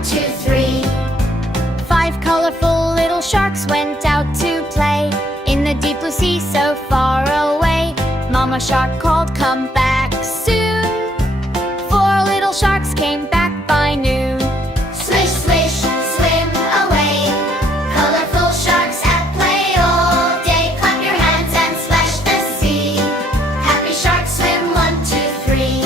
1, 2, 3. 5 colorful little sharks went out to play in the deep blue sea so far away. Mama shark called, "Come back soon." 4 little sharks came back by noon. Swish, swish, swim away. Colorful sharks at play all day. Clap your hands and splash the sea. Happy sharks swim 1, 2, 3.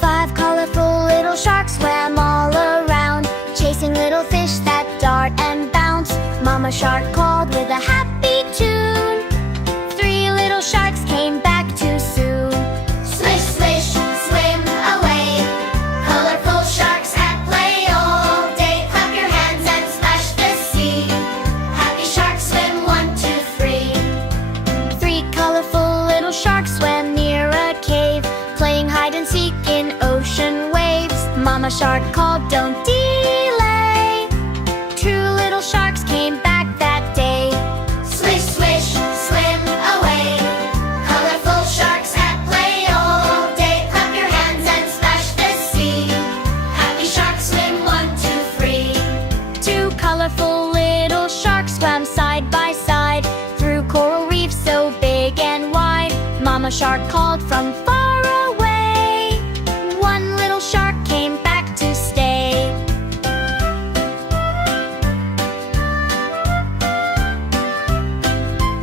5 colorful little sharks swam all around, chasing little fish that dart and bounce. Mama shark called with a happy tune. 3 little sharks came back too soon. Swish, swish, swim away. Colorful sharks at play all day. Clap your hands and splash the sea. Happy sharks swim 1, 2, 3. 3 colorful little sharks swam near a cave, playing hide and seek in ocean waves. Mama shark called, "Don't delay." 2 little sharks came back that day. Swish, swish, swim away. Colorful sharks at play all day. Clap your hands and splash the sea. Happy sharks swim 1, 2, 3. 2 colorful little sharks swam side by side through coral reefs so big and wide. Mama shark called from far away. 1 little shark came back to stay.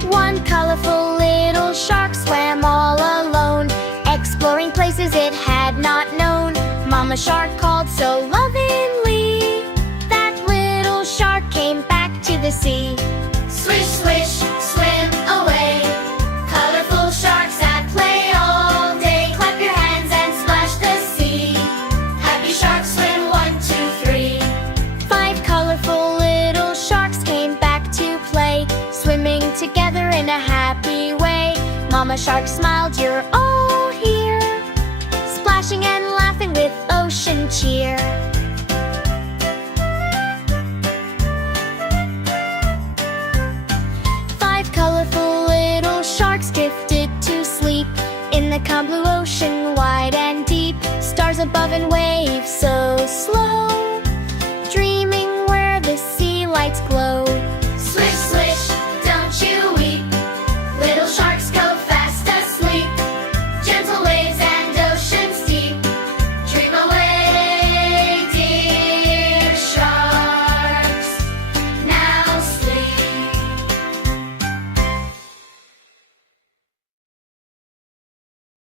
1 colorful little shark swam all alone, exploring places it had not known. Mama shark called so lovingly. That little shark came back to the sea. Swish, swish, swim away. Colorful sharks at play all day. Clap your hands and splash the sea. Happy sharks swim 1, 2, 3. 5 colorful little sharks came back to play, swimming together in a happy way. Mama shark smiled, "You're all here," splashing and laughing with ocean cheer. 5 colorful little sharks drifted to sleep in the calm blue ocean, wide and deep. Stars above and waves so slow.